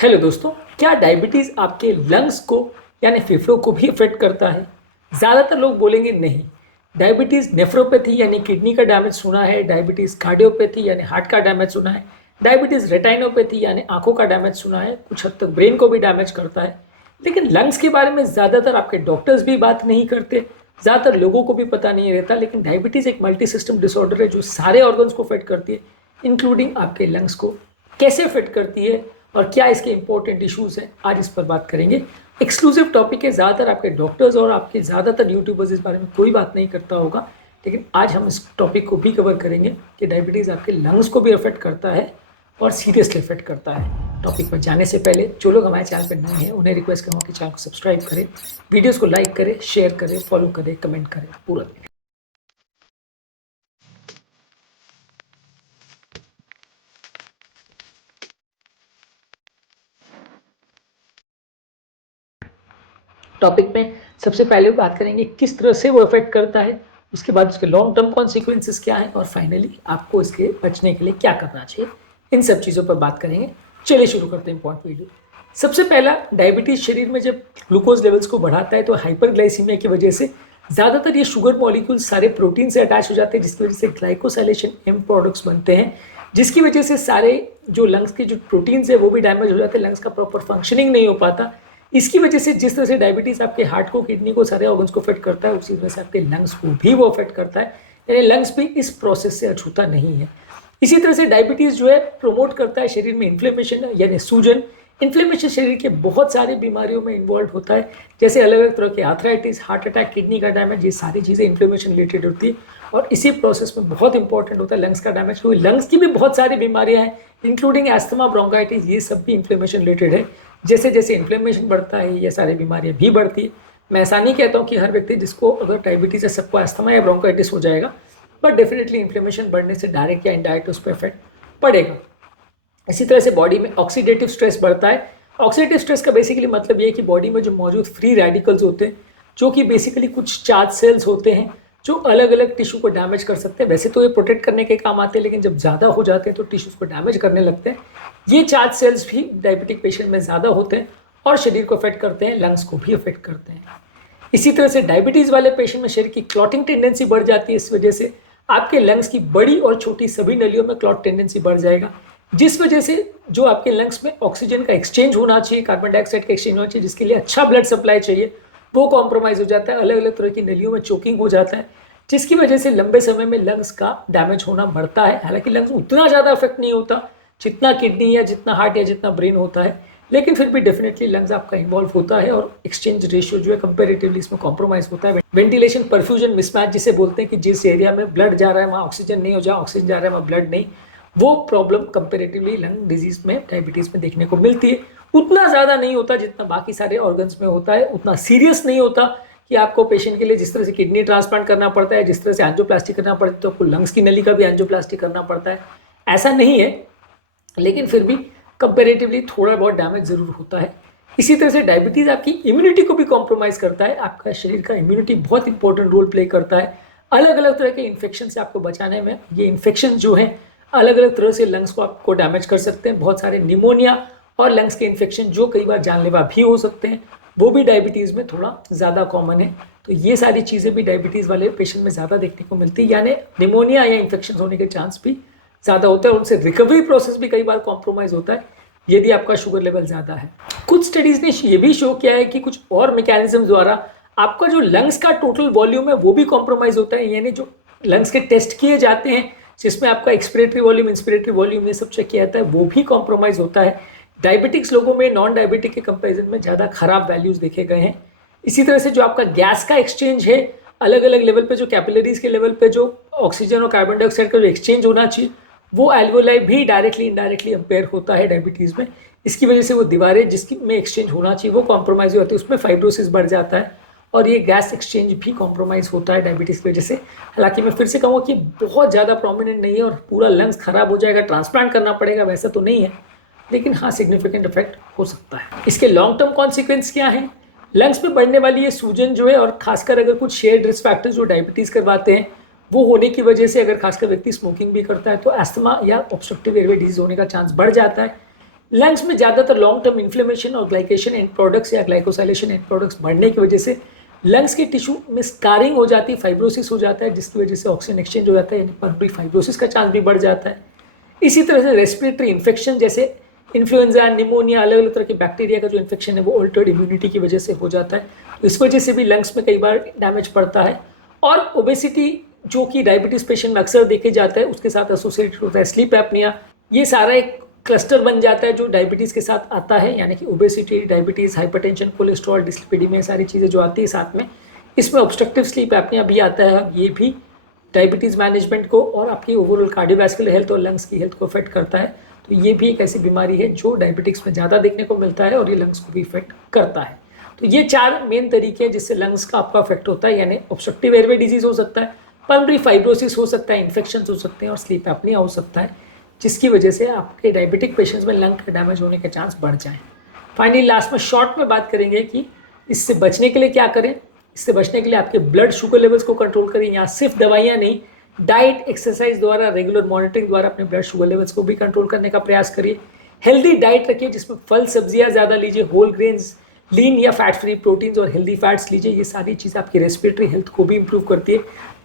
Hello दोस्तों, क्या diabetes आपके लंग्स को यानी फेफड़ों को भी अफेक्ट करता है? ज़्यादातर लोग बोलेंगे नहीं। डायबिटीज़ नेफ्रोपैथी यानी किडनी का डैमेज सुना है, डायबिटीज़ कार्डियोपैथी यानी हार्ट का डैमेज सुना है, डायबिटीज़ रेटाइनोपैथी यानी आंखों का डैमेज सुना है, कुछ हद तक ब्रेन को भी डैमेज करता है। लेकिन लंग्स के बारे में ज़्यादातर आपके डॉक्टर्स भी बात नहीं करते, ज़्यादातर लोगों को भी पता नहीं रहता। लेकिन डायबिटीज़ एक मल्टी सिस्टम डिसऑर्डर है जो सारे ऑर्गन्स को अफेक्ट करती है, इंक्लूडिंग आपके लंग्स को। कैसे अफेक्ट करती है और क्या इसके इंपॉर्टेंट इश्यूज हैं, आज इस पर बात करेंगे। एक्सक्लूसिव टॉपिक है, ज़्यादातर आपके डॉक्टर्स और आपके ज़्यादातर यूट्यूबर्स इस बारे में कोई बात नहीं करता होगा, लेकिन आज हम इस टॉपिक को भी कवर करेंगे कि डायबिटीज़ आपके लंग्स को भी अफेक्ट करता है और सीरियसली अफेक्ट करता है। टॉपिक पर जाने से पहले जो लोग हमारे चैनल पर नए हैं उन्हें रिक्वेस्ट करूँगा कि चैनल को सब्सक्राइब करें, वीडियोज़ को लाइक करें, शेयर करें, फॉलो करें, कमेंट करें पूरा। टॉपिक में सबसे पहले बात करेंगे किस तरह से वो अफेक्ट करता है, उसके बाद उसके लॉन्ग टर्म कॉन्सिक्वेंसेस क्या है और फाइनली आपको इसके बचने के लिए क्या करना चाहिए। इन सब चीज़ों पर बात करेंगे। चलिए शुरू करते हैं इंपॉर्टेंट वीडियो। सबसे पहला, डायबिटीज़ शरीर में जब ग्लूकोज लेवल्स को बढ़ाता है तो हाइपरग्लाइसीमिया की वजह से ज़्यादातर ये शुगर मॉलिक्यूल्स सारे प्रोटीन से अटैच हो जाते हैं, जिसकी वजह से ग्लाइकोसाइलेशन एम प्रोडक्ट्स बनते हैं, जिसकी वजह से सारे जो लंग्स के जो प्रोटीन्स है वो भी डैमेज हो जाते हैं, लंग्स का प्रॉपर फंक्शनिंग नहीं हो पाता। इसकी वजह से जिस तरह से डायबिटीज़ आपके हार्ट को, किडनी को, सारे ऑर्गन्स को अफेक्ट करता है, उसी तरह से आपके लंग्स को भी वो अफेक्ट करता है, यानी लंग्स भी इस प्रोसेस से अछूता नहीं है। इसी तरह से डायबिटीज़ जो है प्रमोट करता है शरीर में इन्फ्लेमेशन यानी सूजन। इन्फ्लेमेशन शरीर के बहुत सारी बीमारियों में इन्वॉल्व होता है, जैसे अलग अलग तरह के आर्थराइटिस, हार्ट अटैक, किडनी का डैमेज, ये सारी चीज़ें इन्फ्लेमेशन रिलेटेड होती है। और इसी प्रोसेस में बहुत इंपॉर्टेंट होता है लंग्स का डैमेज, क्योंकि लंग्स की भी बहुत सारी बीमारियां हैं, इंक्लूडिंग एस्थमा, ब्रोंकाइटिस, ये सब भी इन्फ्लेमेशन रिलेटेड है। जैसे जैसे इन्फ्लेमेशन बढ़ता है ये सारी बीमारियां भी बढ़ती है। मैं ऐसा नहीं कहता हूँ कि हर व्यक्ति जिसको अगर डायबिटीज़ है सबको एस्थमा या ब्रोंकाइटिस हो जाएगा, बट डेफिनेटली इन्फ्लेमेशन बढ़ने से डायरेक्ट या इनडायरेक्ट उस पर इफेक्ट पड़ेगा। इसी तरह से बॉडी में ऑक्सीडेटिव स्ट्रेस बढ़ता है। ऑक्सीडेटिव स्ट्रेस का बेसिकली मतलब ये है कि बॉडी में जो मौजूद फ्री रेडिकल्स होते हैं, जो कि बेसिकली कुछ चार्ज सेल्स होते हैं जो अलग अलग टिश्यू को डैमेज कर सकते हैं। वैसे तो ये प्रोटेक्ट करने के काम आते हैं, लेकिन जब ज़्यादा हो जाते हैं तो टिश्यूज़ को डैमेज करने लगते हैं। ये चार्ज सेल्स भी डायबिटिक पेशेंट में ज़्यादा होते हैं और शरीर को अफेक्ट करते हैं, लंग्स को भी अफेक्ट करते हैं। इसी तरह से डायबिटीज़ वाले पेशेंट में शरीर की क्लॉटिंग टेंडेंसी बढ़ जाती है। इस वजह से आपके लंग्स की बड़ी और छोटी सभी नलियों में क्लॉट टेंडेंसी बढ़ जाएगा, जिस वजह से जो आपके लंग्स में ऑक्सीजन का एक्सचेंज होना चाहिए, कार्बन डाइऑक्साइड का एक्सचेंज होना चाहिए, जिसके लिए अच्छा ब्लड सप्लाई चाहिए, वो कॉम्प्रोमाइज़ हो जाता है। अलग अलग तरह की नलियों में चोकिंग हो जाता है, जिसकी वजह से लंबे समय में लंग्स का डैमेज होना बढ़ता है। हालांकि लंग्स उतना ज़्यादा अफेक्ट नहीं होता जितना किडनी या जितना हार्ट या जितना ब्रेन होता है, लेकिन फिर भी डेफिनेटली लंग्स आपका इन्वॉल्व होता है और एक्सचेंज रेशियो जो है कंपेरेटिवली इसमें कॉम्प्रोमाइज़ होता है। वेंटिलेशन परफ्यूजन मिसमैच जिसे बोलते हैं कि जिस एरिया में ब्लड जा रहा है वहाँ ऑक्सीजन नहीं हो, जहाँ ऑक्सीजन जा रहा है वहाँ ब्लड नहीं, वो प्रॉब्लम कंपेरेटिवली लंग डिजीज में, डायबिटीज़ में देखने को मिलती है। उतना ज़्यादा नहीं होता जितना बाकी सारे ऑर्गन्स में होता है, उतना सीरियस नहीं होता कि आपको पेशेंट के लिए जिस तरह से किडनी ट्रांसप्लांट करना पड़ता है, जिस तरह से एंजियोप्लास्टी करना पड़ता है, तो आपको लंग्स की नली का भी एंजियोप्लास्टी करना पड़ता है, ऐसा नहीं है। लेकिन फिर भी कंपेरेटिवली थोड़ा बहुत डैमेज ज़रूर होता है। इसी तरह से डायबिटीज़ आपकी इम्यूनिटी को भी कॉम्प्रोमाइज़ करता है। आपका शरीर का इम्यूनिटी बहुत इंपॉर्टेंट रोल प्ले करता है अलग अलग तरह के इन्फेक्शन से आपको बचाने में। ये इन्फेक्शन जो है अलग अलग तरह से लंग्स को आपको डैमेज कर सकते हैं। बहुत सारे निमोनिया और लंग्स के इन्फेक्शन जो कई बार जानलेवा भी हो सकते हैं, वो भी डायबिटीज़ में थोड़ा ज़्यादा कॉमन है। तो ये सारी चीज़ें भी डायबिटीज़ वाले पेशेंट में ज़्यादा देखने को मिलती है, यानी निमोनिया या इन्फेक्शन होने के चांस भी ज़्यादा होता है। उनसे रिकवरी प्रोसेस भी कई बार कॉम्प्रोमाइज़ होता है यदि आपका शुगर लेवल ज़्यादा है। कुछ स्टडीज़ ने ये भी शो किया है कि कुछ और मैकेनिज्म द्वारा आपका जो लंग्स का टोटल वॉल्यूम है वो भी कॉम्प्रोमाइज़ होता है, यानी जो लंग्स के टेस्ट किए जाते हैं जिसमें आपका एक्सपिरेटरी वॉल्यूम, इंस्पिरेटरी वॉल्यूम ये सब चेक किया जाता है, वो भी कॉम्प्रोमाइज़ होता है। डायबिटिक्स लोगों में नॉन डायबिटिक के कंपैरिजन में ज़्यादा खराब वैल्यूज़ देखे गए हैं। इसी तरह से जो आपका गैस का एक्सचेंज है अलग अलग लेवल पे, जो कैपिलरीज के लेवल पे जो ऑक्सीजन और कार्बन डाइऑक्साइड का जो एक्सचेंज होना चाहिए, वो एल्वोलाई भी डायरेक्टली इनडायरेक्टली अम्पेयर होता है डायबिटीज़ में। इसकी वजह से वो दीवारें जिसकी में एक्सचेंज होना चाहिए वो कॉम्प्रोमाइज़ हो जाती है, उसमें फाइब्रोसिस बढ़ जाता है और ये गैस एक्सचेंज भी कॉम्प्रोमाइज़ होता है डायबिटीज़ की वजह से। हालांकि मैं फिर से कहूँगा कि बहुत ज़्यादा प्रोमिनेंट नहीं है और पूरा लंग्स खराब हो जाएगा, ट्रांसप्लांट करना पड़ेगा, वैसा तो नहीं है, लेकिन हाँ सिग्निफिकेंट इफेक्ट हो सकता है। इसके लॉन्ग टर्म कॉन्सिक्वेंस क्या है? लंग्स में बढ़ने वाली ये सूजन जो है, और खासकर अगर कुछ शेयर्ड रिस्क फैक्टर्स जो डायबिटीज़ करवाते हैं वो होने की वजह से, अगर खासकर व्यक्ति स्मोकिंग भी करता है तो एस्थमा या ऑब्स्ट्रक्टिव एयरवे डिजीज होने का चांस बढ़ जाता है। लंग्स में ज़्यादातर लॉन्ग टर्म इन्फ्लेमेशन और ग्लाइकेशन एंड प्रोडक्ट्स या ग्लाइकोसाइलेशन एंड प्रोडक्ट्स बढ़ने की वजह से लंग्स के टिश्यू में स्कारिंग हो जाती है, फाइब्रोसिस हो जाता है, जिसकी वजह से ऑक्सीजन एक्सचेंज हो जाता है, यानी पल्मोनरी फाइब्रोसिस का चांस भी बढ़ जाता है। इसी तरह से रेस्पिरेटरी इन्फेक्शन जैसे इन्फ्लुएंजा, निमोनिया, अलग अलग तरह के बैक्टीरिया का जो इन्फेक्शन है वो ऑल्टर्ड इम्यूनिटी की वजह से हो जाता है, तो इस वजह से भी लंग्स में कई बार डैमेज पड़ता है। और ओबेसिटी जो कि डायबिटीज़ पेशेंट में अक्सर देखे जाता है, उसके साथ एसोसिएटेड होता है स्लीप एपनिया, ये सारा एक क्लस्टर बन जाता है जो डायबिटीज़ के साथ आता है, यानी कि ओबेसिटी, डायबिटीज़, हाइपरटेंशन, कोलेस्ट्रॉल, डिस्लिपिडीमिया, सारी चीज़ें जो आती है साथ में। इसमें ऑब्स्ट्रक्टिव स्लीप एपनिया भी आता है, ये भी डायबिटीज़ मैनेजमेंट को और आपकी ओवरऑल कार्डियोवैस्कुलर हेल्थ और लंग्स की हेल्थ को अफेक्ट करता है। तो ये भी एक ऐसी बीमारी है जो डायबिटिक्स में ज़्यादा देखने को मिलता है और ये लंग्स को भी इफेक्ट करता है। तो ये 4 मेन तरीके हैं जिससे लंग्स का आपका अफेक्ट होता है, यानी ऑब्स्ट्रक्टिव एयरवे डिजीज हो सकता है, पल्मोनरी फाइब्रोसिस हो सकता है, इन्फेक्शन हो सकते हैं और स्लीप एपनिया हो सकता है, जिसकी वजह से आपके डायबिटिक पेशेंट्स में लंग का डैमेज होने के चांस बढ़ जाएँ। फाइनली लास्ट में शॉर्ट में बात करेंगे कि इससे बचने के लिए क्या करें। इससे बचने के लिए आपके ब्लड शुगर लेवल्स को कंट्रोल करें, यहाँ सिर्फ दवाइयाँ नहीं, डाइट, एक्सरसाइज द्वारा, रेगुलर मॉनिटरिंग द्वारा अपने ब्लड शुगर लेवल्स को भी कंट्रोल करने का प्रयास करिए। हेल्दी डाइट रखिए जिसमें फल सब्जियां ज़्यादा लीजिए, होल ग्रेन्स, लीन या फैट फ्री प्रोटीन्स और हेल्दी फैट्स लीजिए। ये सारी चीज़ें आपकी रेस्पिरेटरी हेल्थ को भी इंप्रूव करती है,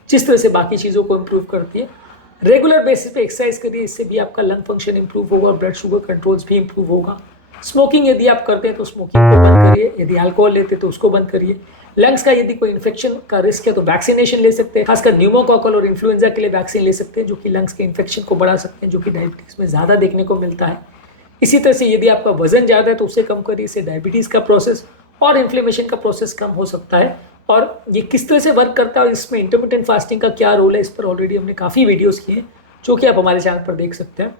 जिस तरह से बाकी चीज़ों को इंप्रूव करती है। रेगुलर बेसिस पे एक्सरसाइज करिए, इससे भी आपका लंग फंक्शन इंप्रूव होगा और ब्लड शुगर कंट्रोल्स भी इंप्रूव होगा। स्मोकिंग यदि आप करते हैं तो स्मोकिंग को बंद करिए, यदि अल्कोहल लेते हैं तो उसको बंद करिए। लंग्स का यदि कोई इन्फेक्शन का रिस्क है तो वैक्सीनेशन ले सकते हैं, खासकर न्यूमोकॉकल और इन्फ्लुएंजा के लिए वैक्सीन ले सकते हैं जो कि लंग्स के इन्फेक्शन को बढ़ा सकते हैं, जो कि डायबिटीज़ में ज़्यादा देखने को मिलता है। इसी तरह से यदि आपका वजन ज़्यादा है तो उसे कम करिए, इससे डायबिटीज़ का प्रोसेस और इन्फ्लेमेशन का प्रोसेस कम हो सकता है। और ये किस तरह से वर्क करता है और इसमें इंटरमिटेंट फास्टिंग का क्या रोल है, इस पर ऑलरेडी हमने काफ़ी वीडियोज़ किए हैं जो कि आप हमारे चैनल पर देख सकते हैं।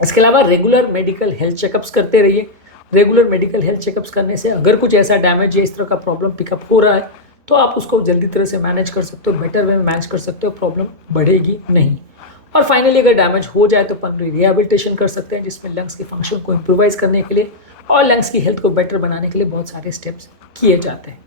इसके अलावा रेगुलर मेडिकल हेल्थ चेकअप्स करते रहिए। रेगुलर मेडिकल हेल्थ चेकअप्स करने से अगर कुछ ऐसा डैमेज या इस तरह का प्रॉब्लम पिकअप हो रहा है तो आप उसको जल्दी तरह से मैनेज कर सकते हो, बेटर वे में मैनेज कर सकते हो, प्रॉब्लम बढ़ेगी नहीं। और फाइनली अगर डैमेज हो जाए तो पल्मोनरी रिहैबिलिटेशन कर सकते हैं, जिसमें लंग्स के फंक्शन को इम्प्रूवाइज करने के लिए और लंग्स की हेल्थ को बेटर बनाने के लिए बहुत सारे स्टेप्स किए जाते हैं।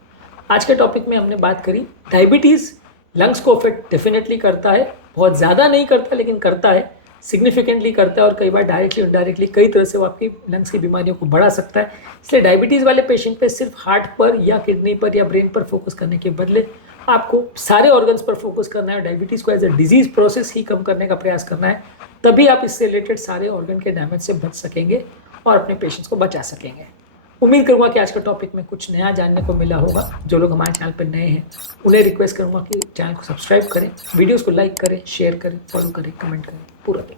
आज के टॉपिक में हमने बात करी डायबिटीज़ लंग्स को अफेक्ट डेफिनेटली करता है, बहुत ज़्यादा नहीं करता लेकिन करता है, सिग्निफिकेंटली करता है और कई बार डायरेक्टली इनडायरेक्टली कई तरह से वो आपकी लंग्स की बीमारियों को बढ़ा सकता है। इसलिए डायबिटीज़ वाले पेशेंट पे सिर्फ हार्ट पर या किडनी पर या ब्रेन पर फोकस करने के बदले आपको सारे ऑर्गन्स पर फोकस करना है, डायबिटीज़ को एज अ डिजीज प्रोसेस ही कम करने का प्रयास करना है, तभी आप इससे रिलेटेड सारे ऑर्गन के डैमेज से बच सकेंगे और अपने पेशेंट्स को बचा सकेंगे। उम्मीद करूँगा कि आज के टॉपिक में कुछ नया जानने को मिला होगा। जो लोग हमारे चैनल पर नए हैं उन्हें रिक्वेस्ट करूँगा कि चैनल को सब्सक्राइब करें, वीडियोज़ को लाइक करें, शेयर करें, फॉलो करें, कमेंट करें, पूरा देखें।